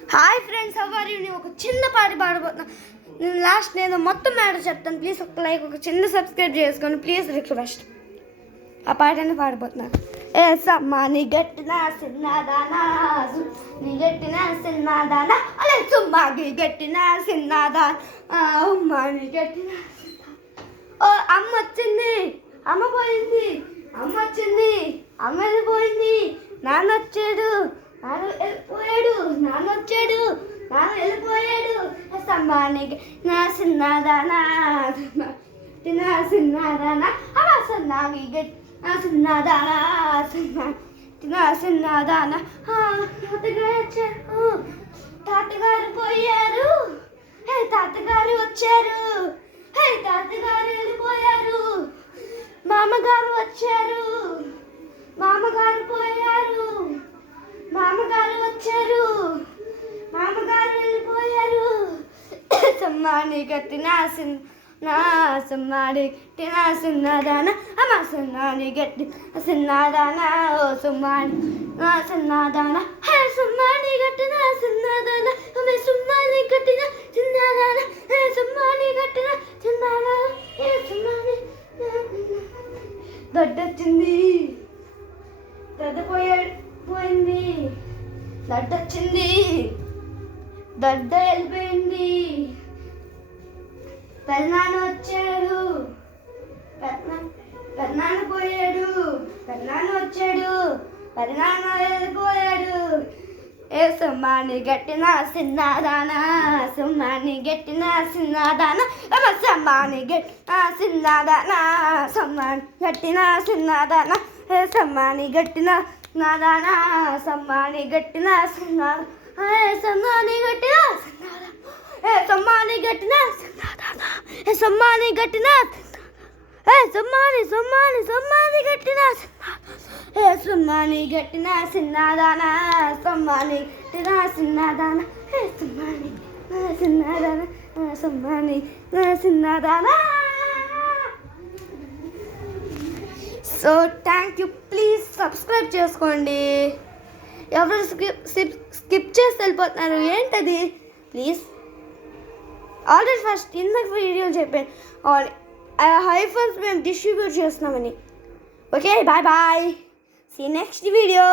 Hi friends, how are you? నేను ఒక చిన్న పాట పాడబోతున్నా. నేను లాస్ట్ నేను మొత్తం మ్యాటర్ చెప్తాను. ప్లీజ్ ఒక లైక్, ఒక చిన్న సబ్స్క్రైబ్ చేసుకోండి ప్లీజ్, రిక్వెస్ట్. ఆ పాటని పాడబోతున్నా. ఏ సమ్మా నీ గట్టిన సిన్నదానా, నీ గట్టిన సిన్నదానా, అలే సుమ్మాకి గట్టిన సిన్నదానా, ఉమ్మా నీ గట్టిన. ఓ అమ్మ వచ్చింది, అమ్మ పోయింది, అమ్మ వచ్చింది, అమ్మ వెళ్ళిపోయింది, నాన్న వచ్చాడు, నాన్న వెళ్ళిపోయాడు, నాన్న వచ్చాడు, నాన్న వెళ్ళిపోయాడు. స్తంభానికి నా సిన్నదానా, నా సిన్నదానా, అలా సన్నాగి గట్టి నా సిన్నదానా, నా సిన్నదానా. తాతగారు వచ్చారు, తాతగారు పోయారు, హే తాతగారు వచ్చారు, హే తాతగారు వెళ్ళిపోయారు, మామగారు వచ్చారు, మామగారు పోయారు, మామగారు వచ్చారు, మామగారు వెళ్ళిపోయారు. సమ్మాని గట్టిన నా సమ్మాని గట్టిన సిన్నదాన, అమ్మ సన్నాని గట్టి సిన్నదాన, ఓ సమ్మాని నా సిన్నదాన, హే సమ్మాని గట్టిన సిన్నదాన, అమ్మ సమ్మాని గట్టిన సిన్నదాన, హే సమ్మాని గట్టిన సిన్నదాన, హే సమ్మాని. దొడ్డొచ్చింది, దొడ్డ పోయింది, దొడ్డొచ్చింది, దొడ్డ వెళ్ళిపోయింది, పెదనాన్న వచ్చాడు, పెదనాన్న పోయాడు, పెదనాన్న వచ్చాడు, పెదనాన్న వెళ్ళిపోయాడు. ఏ సమ్మాని గట్టిన సిన్నదానా, సమ్మాని గట్టిన సిన్నదానా, అమ్మ సమ్మాని గట్టిన సిన్నదానా, సమ్మాని గట్టిన సిన్నదానా, ఏ సమ్మాని గట్టిన నాదానా, సమ్మాని గట్టిన సిన్నదానా, ఏ సమ్మాని గట్టిన సిన్నదానా, ఏ సమ్మాని గట్టిన సిన్నదానా, ఏ సమ్మాని గట్టిన, ఏ సమ్మాని సమ్మాని సమ్మాని గట్టిన సిన్నదానా, ఏ సమ్మాని గట్టిన సిన్నదానా, సమ్మాని గట్టిన సిన్నదానా, ఏ సమ్మాని సిన్నదానా, సమ్మాని సిన్నదానా. So thank you, please subscribe చేసుకోండి. ఎవరు స్కిప్ చేసి వెళ్ళిపోతున్నారు ఏంటది? ప్లీజ్ ఆల్రెడీ ఫస్ట్ ఇందాక వీడియోలు చెప్పాను, ఐఫోన్స్ మేము డిస్ట్రిబ్యూట్ చేస్తున్నామని. Okay, bye bye, see next video.